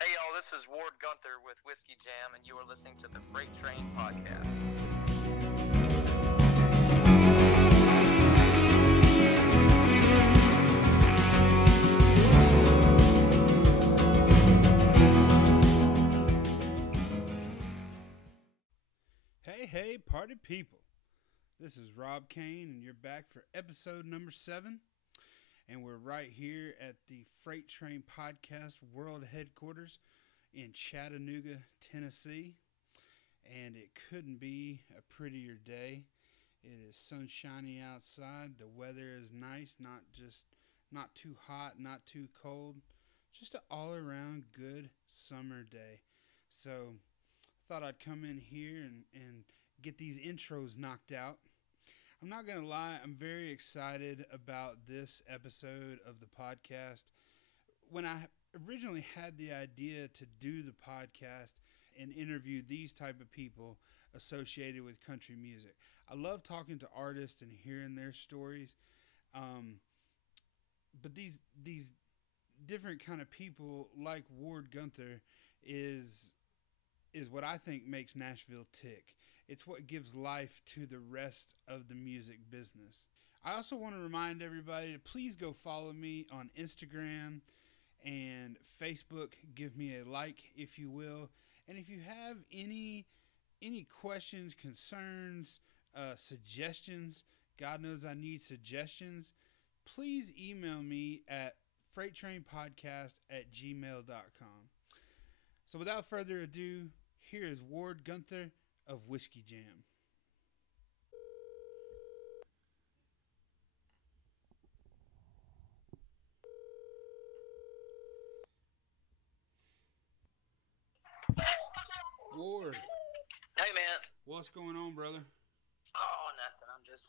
Hey y'all, this is Ward Guenther with Whiskey Jam, and you are listening to the Freight Train Podcast. Hey, party people. This is Rob Kane, and you're back for episode number 7. And we're right here at the Freight Train Podcast World Headquarters in Chattanooga, Tennessee. And it couldn't be a prettier day. It is sunshiny outside. The weather is nice, not too hot, not too cold. Just an all-around good summer day. So thought I'd come in here and get these intros knocked out. I'm not going to lie, I'm very excited about this episode of the podcast. When I originally had the idea to do the podcast and interview these type of people associated with country music, I love talking to artists and hearing their stories. But these different kind of people like Ward Guenther is what I think makes Nashville tick. It's what gives life to the rest of the music business. I also want to remind everybody to please go follow me on Instagram and Facebook. Give me a like, if you will. And if you have any questions, concerns, suggestions, God knows I need suggestions, please email me at freighttrainpodcast@gmail.com. So without further ado, here is Ward Guenther of Whiskey Jam. Ward, Hey man. what's going on, brother? Oh, nothing. I'm just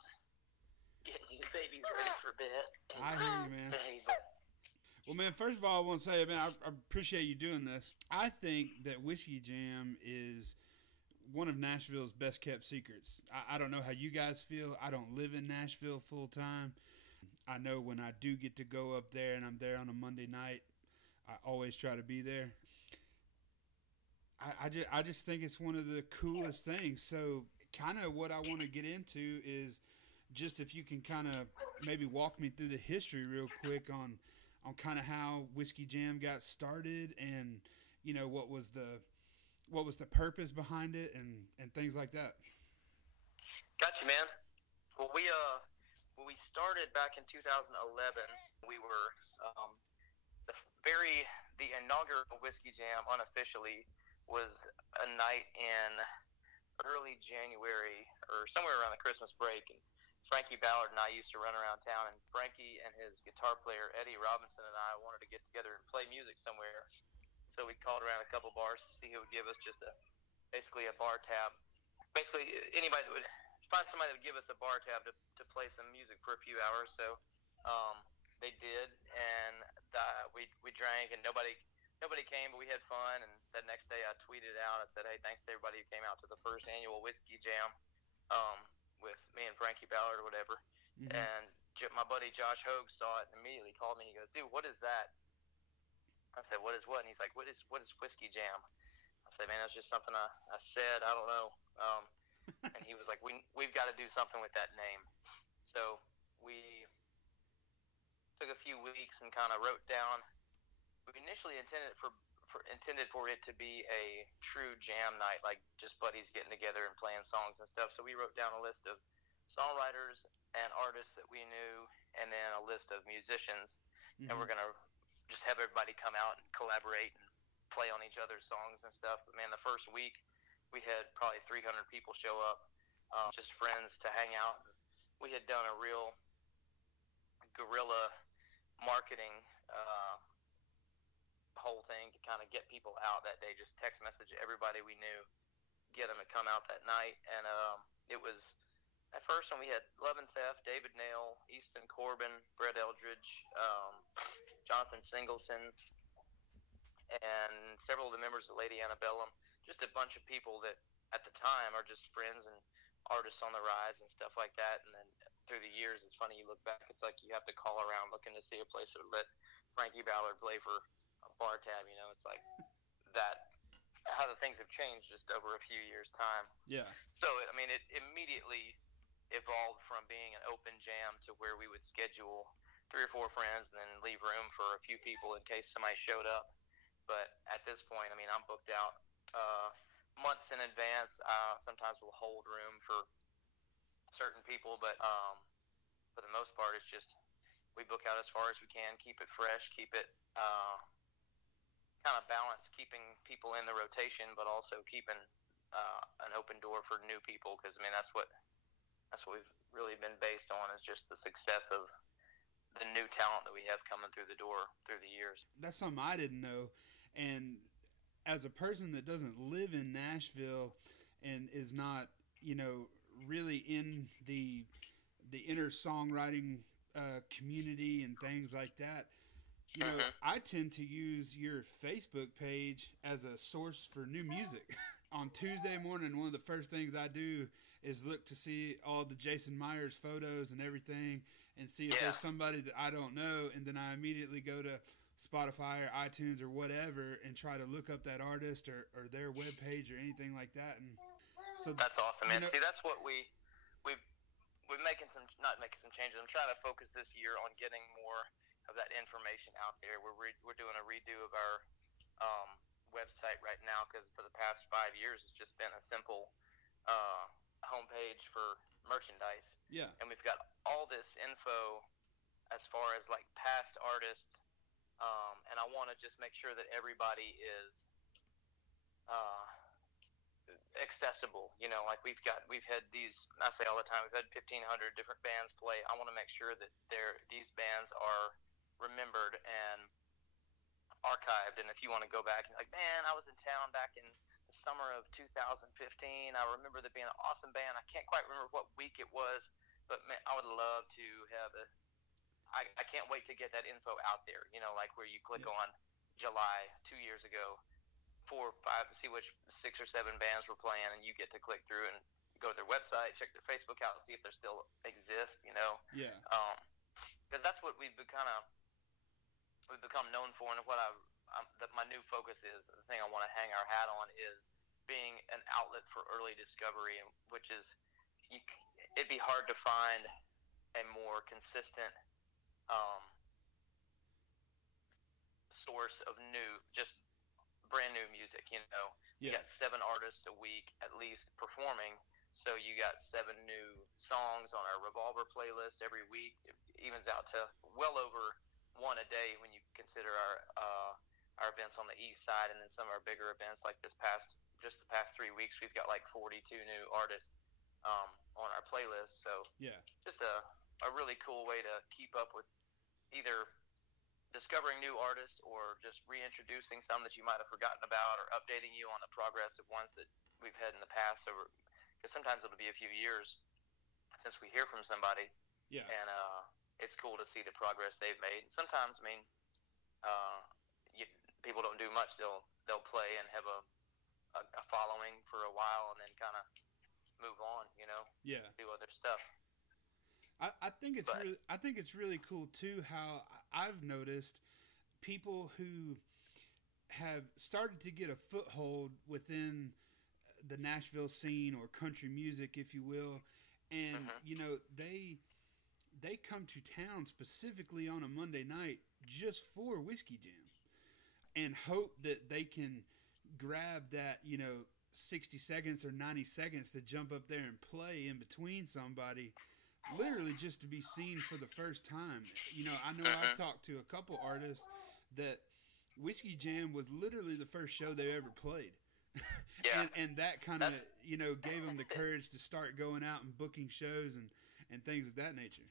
getting the babies ready for bed. I hear you, man. Baby. Well, man, first of all, I want to say, man, I appreciate you doing this. I think that Whiskey Jam is one of Nashville's best kept secrets. I don't know how you guys feel. I don't live in Nashville full time. I know when I do get to go up there and I'm there on a Monday night, I always try to be there. I just think it's one of the coolest things. So kind of what I want to get into is just if you can kind of maybe walk me through the history real quick on kind of how Whiskey Jam got started and, you know, what was the purpose behind it and things like that. Gotcha, man. Well, when we started back in 2011, we were the the inaugural Whiskey Jam unofficially was a night in early January or somewhere around the Christmas break, and Frankie Ballard and I used to run around town, and Frankie and his guitar player Eddie Robinson and I wanted to get together and play music somewhere. So we called around a couple bars to see who would give us just basically a bar tab. Basically anybody that would find somebody that would give us a bar tab to play some music for a few hours. So they did, and we drank, and nobody came, but we had fun. And the next day I tweeted out, I said, hey, thanks to everybody who came out to the first annual Whiskey Jam with me and Frankie Ballard or whatever. Mm-hmm. And my buddy Josh Hogue saw it and immediately called me. He goes, dude, what is that? I said, what is what? And he's like, what is Whiskey Jam? I said, man, that's just something I said. I don't know. And he was like, we've got to do something with that name. So we took a few weeks and kind of wrote down. We initially intended for it to be a true jam night, like just buddies getting together and playing songs and stuff. So we wrote down a list of songwriters and artists that we knew, and then a list of musicians. Mm-hmm. And we're gonna just have everybody come out and collaborate and play on each other's songs and stuff. But man, the first week we had probably 300 people show up, just friends to hang out. We had done a real guerrilla marketing whole thing to kind of get people out that day. Just text message everybody we knew, get them to come out that night. And it was at first when we had Love and Theft, David Nail, Easton Corbin, Brett Eldridge, Jonathan Singleton, and several of the members of Lady Antebellum. Just a bunch of people that at the time are just friends and artists on the rise and stuff like that. And then through the years, it's funny, you look back, it's like you have to call around looking to see a place that would let Frankie Ballard play for a bar tab, you know. It's like that how the things have changed just over a few years' time. Yeah. So I mean, it immediately evolved from being an open jam to where we would schedule 3 or 4 friends and then leave room for a few people in case somebody showed up. But at this point, I mean, I'm booked out months in advance. Sometimes we'll hold room for certain people, but for the most part, it's just we book out as far as we can, keep it fresh, keep it kind of balanced, keeping people in the rotation, but also keeping an open door for new people. Because I mean, that's what we've really been based on, is just the success of the new talent that we have coming through the door through the years. That's something I didn't know, and as a person that doesn't live in Nashville and is not, really in the inner songwriting community and things like that, I tend to use your Facebook page as a source for new music. On Tuesday morning, one of the first things I do is look to see all the Jason Myers photos and everything, and see if there's somebody that I don't know, and then I immediately go to Spotify or iTunes or whatever and try to look up that artist or their webpage or anything like that. And so that's awesome, man. See, that's what we're making not making some changes. I'm trying to focus this year on getting more of that information out there. We're doing a redo of our website right now, because for the past 5 years it's just been a simple homepage for merchandise. Yeah. And we've got all this info as far as like past artists, and I want to just make sure that everybody is accessible. Like we've had these, I say all the time, we've had 1,500 different bands play. I want to make sure that these bands are remembered and archived. And if you want to go back and like, man, I was in town back in the summer of 2015. I remember there being an awesome band. I can't quite remember what week it was, but man, I would love to have I can't wait to get that info out there. Like where you click on July 2 years ago, 4 or 5, see which 6 or 7 bands were playing, and you get to click through and go to their website, check their Facebook out, see if they still exist. Yeah. Because that's what we've become known for, and what my new focus is. The thing I want to hang our hat on is being an outlet for early discovery, which is it'd be hard to find a more consistent source of just brand new music. You got 7 artists a week at least performing, so you got 7 new songs on our Revolver playlist every week. It evens out to well over 1 a day when you consider our events on the east side, and then some of our bigger events like the past 3 weeks, we've got like 42 new artists on our playlist. So just a really cool way to keep up with either discovering new artists or just reintroducing some that you might have forgotten about, or updating you on the progress of ones that we've had in the past. Because sometimes it'll be a few years since we hear from somebody, and it's cool to see the progress they've made. And sometimes, I mean, people don't do much. They'll play and have a following for a while, and then kind of move on. Do other stuff. I think it's really cool too how I've noticed people who have started to get a foothold within the Nashville scene or country music, if you will, and they come to town specifically on a Monday night just for Whiskey Jam, and hope that they can grab that 60 seconds or 90 seconds to jump up there and play in between somebody. Literally just to be seen for the first time. I know I've talked to a couple artists that Whiskey Jam was literally the first show they ever played. and that kind of, gave them the courage to start going out and booking shows and things of that nature.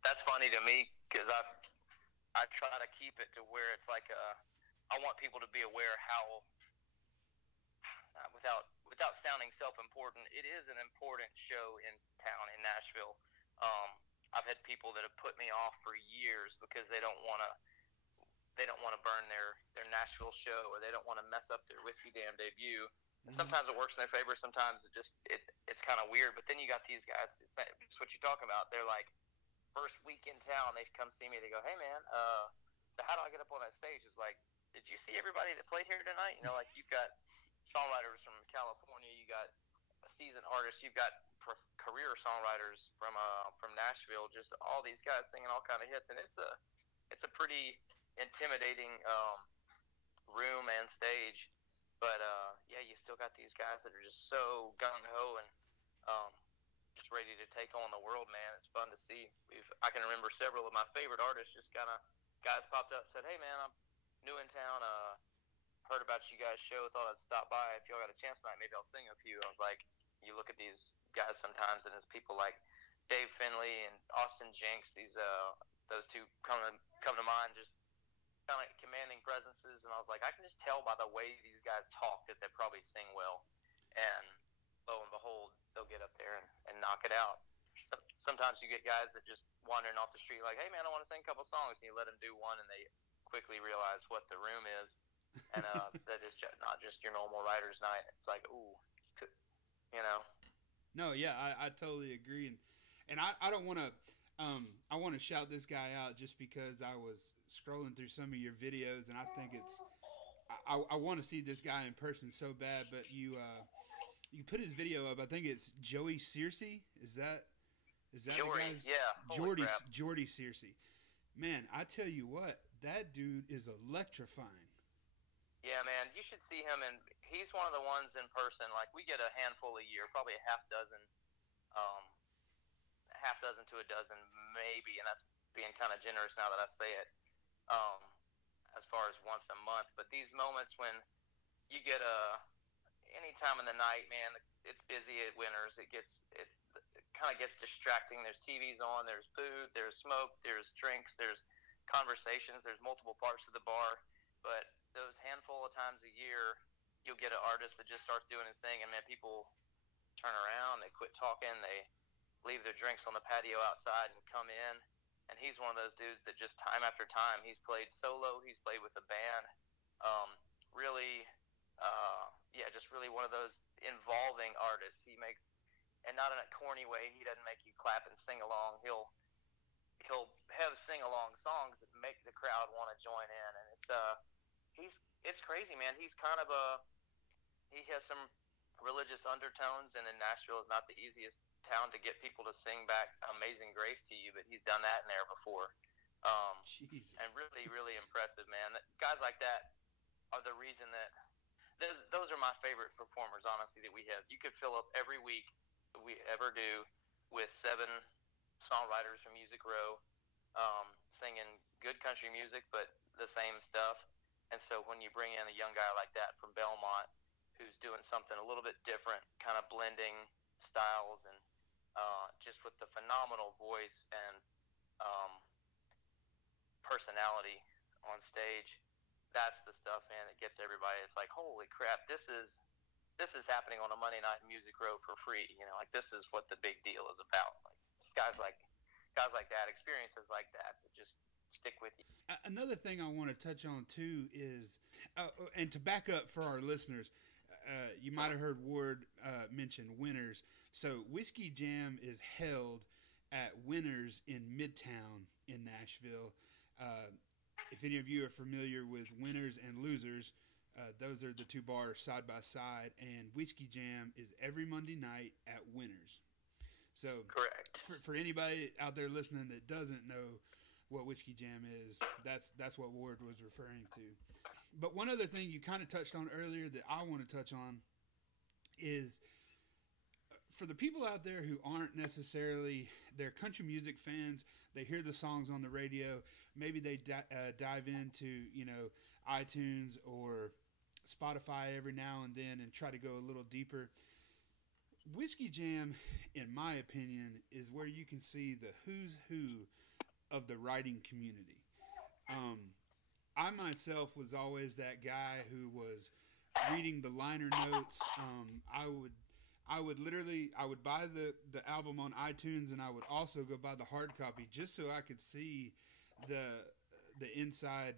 That's funny to me, because I try to keep it to where it's like I want people to be aware how, without sounding self-important, it is an important show in town in Nashville. I've had people that have put me off for years because they don't want to burn their Nashville show, or they don't want to mess up their Whiskey Jam debut. And sometimes it works in their favor, sometimes it's kind of weird. But then you got these guys, it's what you're talking about. They're like, first week in town, they come see me, they go, hey man, so how do I get up on that stage? It's like, did you see everybody that played here tonight? You know, like you've got songwriters from California, you got seasoned artists, you've got career songwriters from Nashville, just all these guys singing all kind of hits, and it's a pretty intimidating room and stage. But yeah, you still got these guys that are just so gung ho and um, just ready to take on the world, man. It's fun to see. I can remember several of my favorite artists just kind of guys popped up and said, "Hey, man, I'm new in town. Heard about you guys' show. Thought I'd stop by. If y'all got a chance tonight, maybe I'll sing a few." I was like, you look at these guys sometimes, and it's people like Dave Finley and Austin Jenks. Those two come to mind. Just kind of commanding presences, and I was like, I can just tell by the way these guys talk that they probably sing well, and lo and behold, they'll get up there and knock it out. Sometimes you get guys that just wandering off the street like, hey man, I want to sing a couple songs, and you let them do one, and they quickly realize what the room is, and that is not just your normal writer's night. It's like, ooh, you know. No, yeah, I totally agree, and I don't want to. I want to shout this guy out just because I was scrolling through some of your videos, and I think I want to see this guy in person so bad. But you put his video up. I think it's Joey Searcy. Is that Jordy, the guy's? Yeah. Jordy Searcy. Man, I tell you what, that dude is electrifying. Yeah, man, you should see him, and he's one of the ones in person. Like, we get a handful a year, probably a half dozen to a dozen, maybe, and that's being kind of generous now that I say it, as far as once a month. But these moments when you get any time in the night, man, it's busy at Guenthers. It kind of gets distracting. There's TVs on, there's food, there's smoke, there's drinks, there's conversations, there's multiple parts of the bar. But those handful of times a year, you'll get an artist that just starts doing his thing, and man, people turn around, they quit talking, they leave their drinks on the patio outside and come in. And he's one of those dudes that just time after time, he's played solo, he's played with a band. Really, yeah, just really one of those involving artists. He makes, and not in a corny way, he doesn't make you clap and sing along. He'll have sing along songs that make the crowd want to join in, and it's crazy, man. He has some religious undertones, and in Nashville is not the easiest town to get people to sing back Amazing Grace to you, but he's done that in there before. And really, really impressive, man. Guys like that are the reason that those are my favorite performers, honestly, that we have. You could fill up every week that we ever do with 7 songwriters from Music Row, singing good country music, but the same stuff. And so when you bring in a young guy like that from Belmont, who's doing something a little bit different, kind of blending styles, and just with the phenomenal voice and personality on stage, that's the stuff, man, that gets everybody. It's like, holy crap, this is happening on a Monday night in Music Row for free. You know, like, this is what the big deal is about. Like guys like that, experiences like that just stick with you. Another thing I want to touch on too is, and to back up for our listeners, you might have heard Ward mention Guenthers. So Whiskey Jam is held at Guenthers in Midtown in Nashville. If any of you are familiar with Winners and Losers, those are the 2 bars side by side, and Whiskey Jam is every Monday night at Winners. So, correct. For anybody out there listening that doesn't know what Whiskey Jam is, that's what Ward was referring to. But one other thing you kind of touched on earlier that I want to touch on is, for the people out there who aren't necessarily, they're country music fans, they hear the songs on the radio, maybe they dive into, iTunes or Spotify every now and then and try to go a little deeper. Whiskey Jam, in my opinion, is where you can see the who's who of the writing community. I myself was always that guy who was reading the liner notes. I would buy the album on iTunes, and I would also go buy the hard copy just so I could see the inside.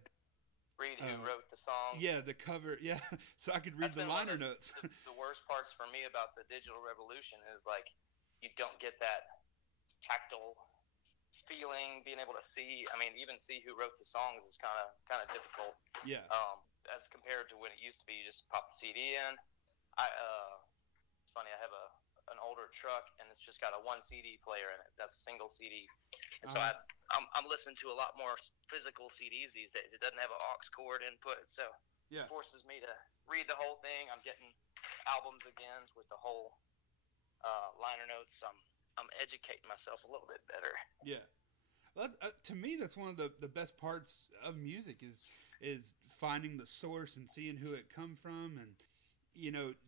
Read who wrote the song. Yeah, the cover. Yeah, so I could read the liner notes. The worst parts for me about the digital revolution is, like, you don't get that tactile feeling, being able to see. I mean, even see who wrote the songs is kind of difficult. Yeah. As compared to when it used to be, you just pop the CD in. It's funny. I have an older truck, and it's just got a one CD player in it. That's a single CD, and so I'm listening to a lot more physical CDs these days. It doesn't have an aux cord input, so it forces me to read the whole thing. I'm getting albums again with the whole liner notes. I'm educating myself a little bit better. Yeah. Well, to me, that's one of the best parts of music is finding the source and seeing who it come from, and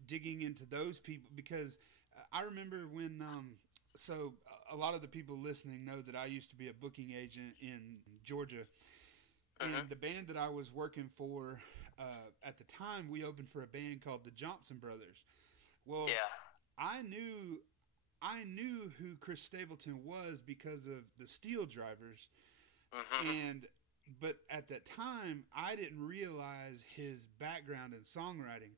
digging into those people. Because I remember when so a lot of the people listening know that I used to be a booking agent in Georgia, and the band that I was working for at the time, we opened for a band called the Johnson Brothers. Well, I knew who Chris Stapleton was because of the Steel Drivers, but at that time I didn't realize his background in songwriting.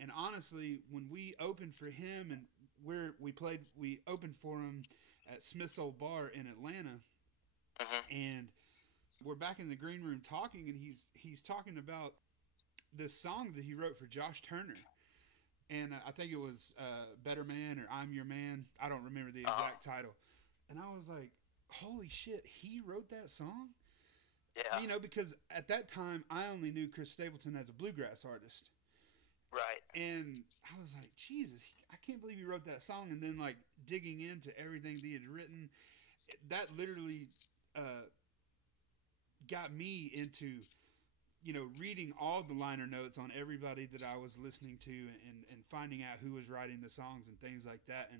And honestly, when we opened for him, and we opened for him at Smith's Old Bar in Atlanta, and we're back in the green room talking, and he's talking about this song that he wrote for Josh Turner. And I think it was Better Man or I'm Your Man. I don't remember the exact title. And I was like, holy shit, he wrote that song? Yeah. Because at that time, I only knew Chris Stapleton as a bluegrass artist. Right. And I was like, Jesus, I can't believe he wrote that song. And then, like, digging into everything that he had written, that literally got me into reading all the liner notes on everybody that I was listening to, and finding out who was writing the songs and things like that.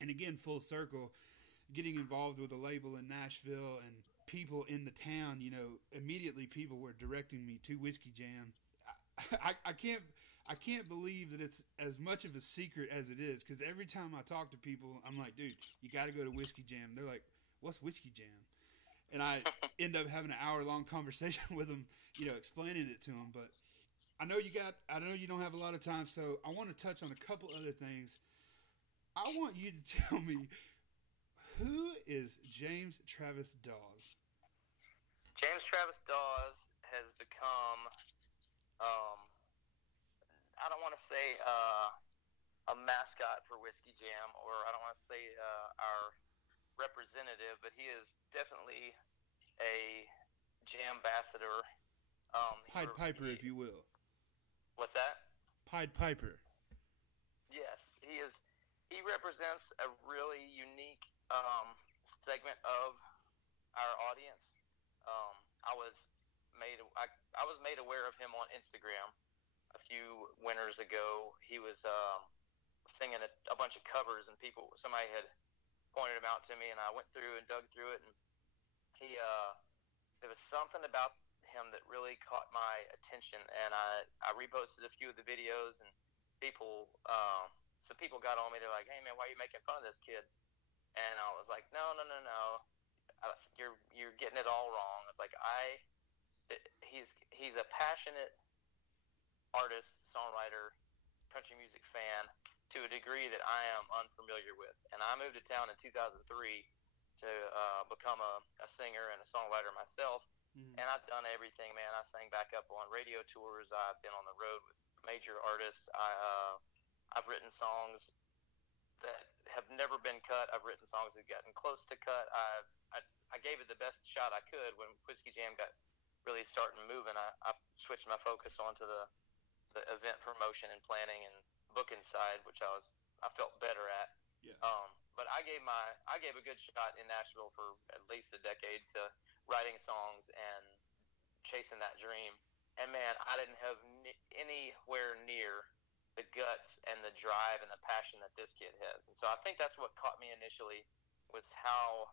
And again, full circle, getting involved with a label in Nashville and people in the town, immediately people were directing me to Whiskey Jam. I can't believe that it's as much of a secret as it is, because every time I talk to people, I'm like, dude, you got to go to Whiskey Jam. They're like, what's Whiskey Jam? And I end up having an hour-long conversation with them, explaining it to them. But I know you don't have a lot of time, so I want to touch on a couple other things. I want you to tell me, who is James Travis Dawes? James Travis Dawes has become, I don't want to say a mascot for Whiskey Jam, or I don't want to say our representative, but he is definitely a jam ambassador. Pied Piper, if you will. What's that? Pied Piper. Yes, he is. He represents a really unique segment of our audience. I was made aware of him on Instagram a few winters ago. He was singing a bunch of covers, and somebody had pointed him out to me, and I went through and dug through it, and there was something about him that really caught my attention, and I reposted a few of the videos, and people got on me. They're like, hey man, why are you making fun of this kid? And I was like, no, you're getting it all wrong. It's like he's a passionate artist, songwriter, country music fan to a degree that I am unfamiliar with. And I moved to town in 2003 to become a singer and a songwriter myself. And I've done everything, man. I sang back up on radio tours. I've been on the road with major artists. I've written songs that have never been cut. I've written songs that have gotten close to cut. I gave it the best shot I could when Whiskey Jam got really starting moving. I switched my focus onto the event promotion and planning and booking side, which I felt better at. Yeah. But I gave a good shot in Nashville for at least a decade to writing songs and chasing that dream. And man, I didn't have anywhere near the guts and the drive and the passion that this kid has. And so I think that's what caught me initially, was how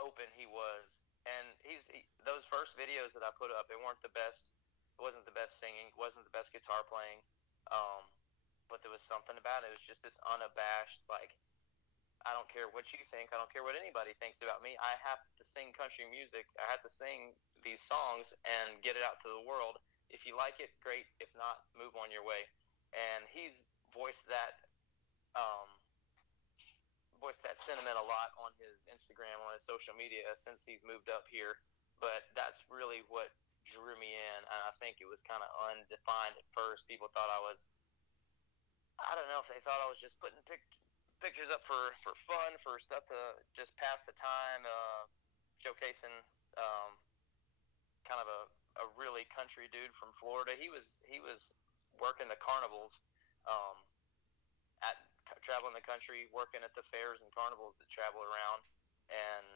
open he was. And those first videos that I put up, they weren't the best. It wasn't the best singing. It wasn't the best guitar playing. But there was something about it. It was just this unabashed, like, I don't care what you think. I don't care what anybody thinks about me. I have to sing country music. I have to sing these songs and get it out to the world. If you like it, great. If not, move on your way. And he's voiced that voiced that sentiment a lot on his Instagram, on his social media since he's moved up here. But that's really what drew me in, and I think it was kind of undefined at first. People thought I don't know if they thought I was just putting pictures up for fun, for stuff to just pass the time, showcasing kind of a really country dude from Florida. He was working the carnivals, um, at traveling the country, working at the fairs and carnivals that travel around, and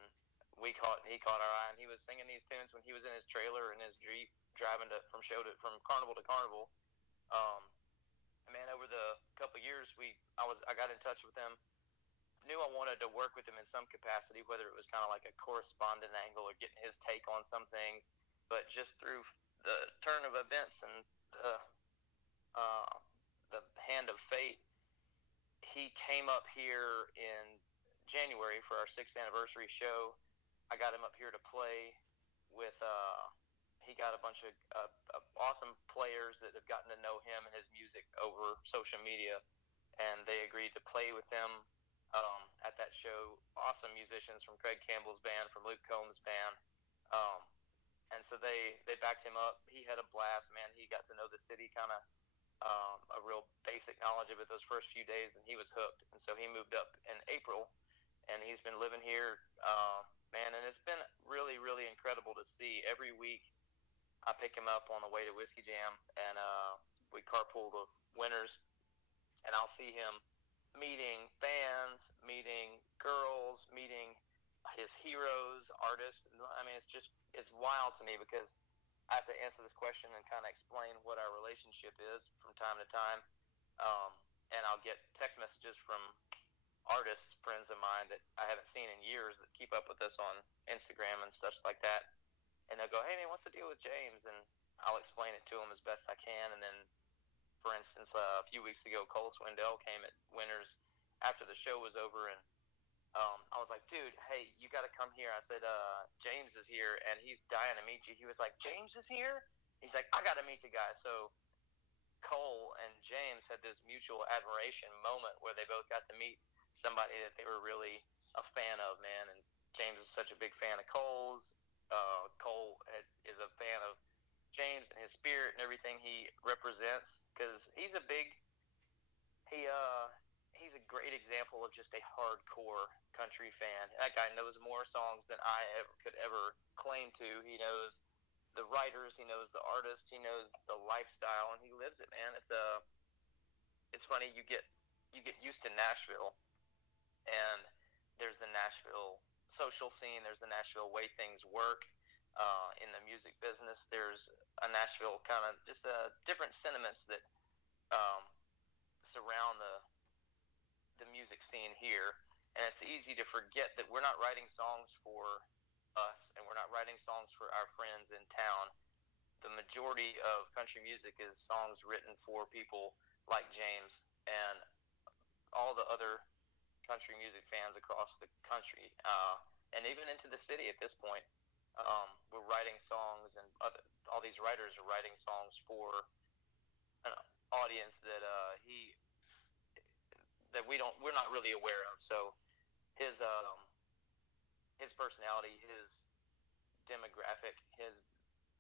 he caught our eye, and he was singing these tunes when he was in his trailer in his Jeep driving from carnival to carnival. Um, Man, over the couple of years, I got in touch with him. Knew I wanted to work with him in some capacity, whether it was kind of like a correspondent angle or getting his take on some things. But just through the turn of events and uh, the hand of fate, he came up here in January for our 6th anniversary show. I got him up here to play with. He got a bunch of awesome players that have gotten to know him and his music over social media, and they agreed to play with him at that show. Awesome musicians from Craig Campbell's band, from Luke Combs' band, um, and so they backed him up. He had a blast, man. He got to know the city, kind of a real basic knowledge of it those first few days, and he was hooked. And so he moved up in April, and he's been living here, man. And it's been really, really incredible to see. Every week, I pick him up on the way to Whiskey Jam, and we carpool to Guenthers, and I'll see him meeting fans, meeting girls, meeting his heroes, artists. I mean, it's wild to me because I have to answer this question and kind of explain what our relationship is from time to time. And I'll get text messages from artists, friends of mine that I haven't seen in years that keep up with us on Instagram and such like that. And they'll go, "Hey man, what's the deal with James?" And I'll explain it to them as best I can. And then, for instance, a few weeks ago, Cole Swindell came at Guenther's after the show was over, and I was like, "Dude, hey, you got to come here." I said, "James is here, and he's dying to meet you." He was like, "James is here?" He's like, "I got to meet the guy." So Cole and James had this mutual admiration moment where they both got to meet somebody that they were really a fan of, man. And James is such a big fan of Cole's. Cole is a fan of James and his spirit and everything he represents, because he's a he's a great example of just a hardcore country fan. That guy knows more songs than I could ever claim to. He knows the writers, he knows the artists, he knows the lifestyle, and he lives it, man. It's funny, you get used to Nashville, and there's the Nashville social scene, there's the Nashville way things work in the music business. There's a Nashville kind of just different sentiments that surround the music scene here, and it's easy to forget that we're not writing songs for us, and we're not writing songs for our friends in town. The majority of country music is songs written for people like James and all the other country music fans across the country, and even into the city at this point. We're writing songs, and all these writers are writing songs for an audience that we're not really aware of. So his personality, his demographic, his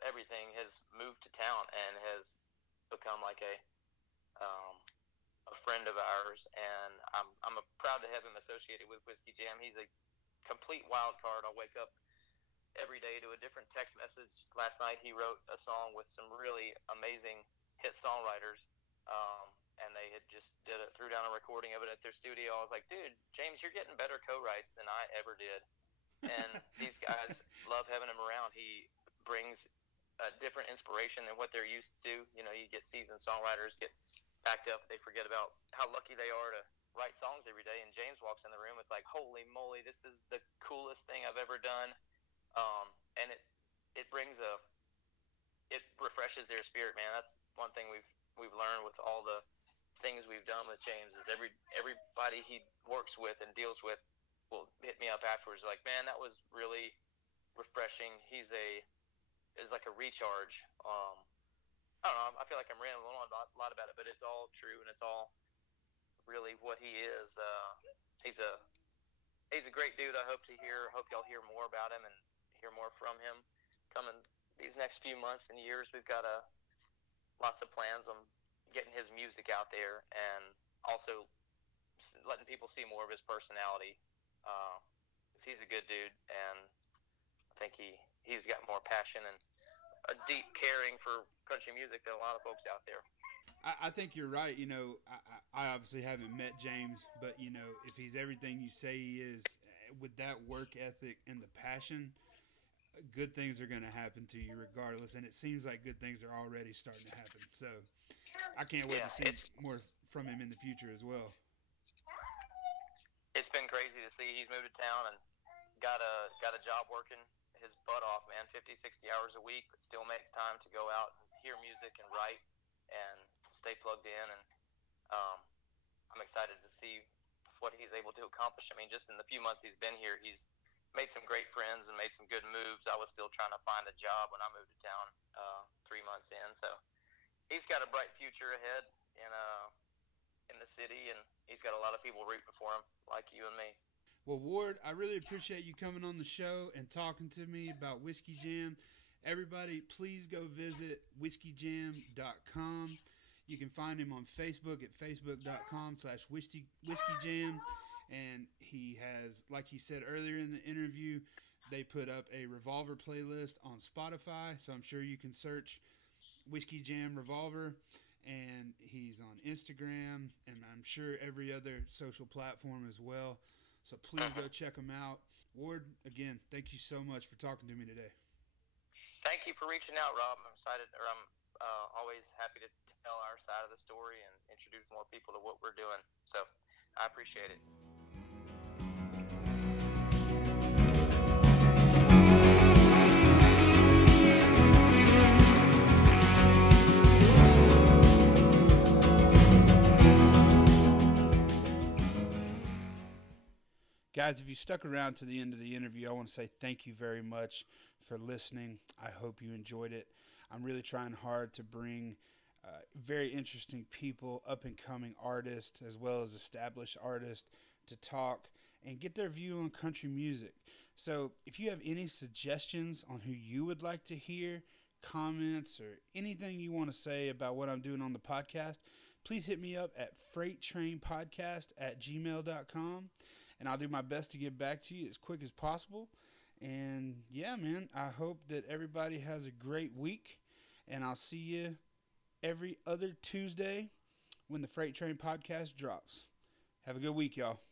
everything has moved to town and has become like a friend of ours, and I'm proud to have him associated with Whiskey Jam. He's a complete wild card. I'll wake up every day to a different text message. Last night he wrote a song with some really amazing hit songwriters, and they had just threw down a recording of it at their studio. I was like, "Dude, James, you're getting better co-writes than I ever did." And these guys love having him around. He brings a different inspiration than what they're used to. You know, you get seasoned songwriters get backed up, they forget about how lucky they are to write songs every day. And James walks in the room, it's like, holy moly, this is the coolest thing I've ever done. And it brings it refreshes their spirit, man. That's one thing we've learned with all the things we've done with James is everybody he works with and deals with will hit me up afterwards like, man, that was really refreshing. Is like a recharge. I don't know. I feel like I'm rambling on a lot about it, but it's all true and it's all really what he is. He's a he's a great dude. Hope y'all hear more about him and hear more from him coming these next few months and years. We've got lots of plans on getting his music out there and also letting people see more of his personality. Uh, he's a good dude, and I think he's got more passion and a deep caring for country music than a lot of folks out there. I think you're right. I obviously haven't met James, but if he's everything you say he is, with that work ethic and the passion, good things are going to happen to you regardless. And it seems like good things are already starting to happen. So I can't wait to see more from him in the future as well. It's been crazy to see. He's moved to town and got a job working his butt off, man, 50, 60 hours a week, but still makes time to go out and hear music and write and stay plugged in. And I'm excited to see what he's able to accomplish. I mean, just in the few months he's been here, he's made some great friends and made some good moves. I was still trying to find a job when I moved to town 3 months in. So he's got a bright future ahead in the city, and he's got a lot of people rooting for him, like you and me. Well, Ward, I really appreciate you coming on the show and talking to me about Whiskey Jam. Everybody, please go visit whiskeyjam.com. You can find him on Facebook at facebook.com/whiskeyjam. And he has, like he said earlier in the interview, they put up a Revolver playlist on Spotify. So I'm sure you can search Whiskey Jam Revolver. And he's on Instagram and I'm sure every other social platform as well. So please go check him out. Ward, again, thank you so much for talking to me today. Thank you for reaching out, Rob. I'm always happy to tell our side of the story and introduce more people to what we're doing. So I appreciate it. Guys, if you stuck around to the end of the interview, I want to say thank you very much for listening. I hope you enjoyed it. I'm really trying hard to bring very interesting people, up-and-coming artists, as well as established artists, to talk and get their view on country music. So if you have any suggestions on who you would like to hear, comments, or anything you want to say about what I'm doing on the podcast, please hit me up at freighttrainpodcast@gmail.com. And I'll do my best to get back to you as quick as possible. And yeah, man, I hope that everybody has a great week. And I'll see you every other Tuesday when the Freight Train podcast drops. Have a good week, y'all.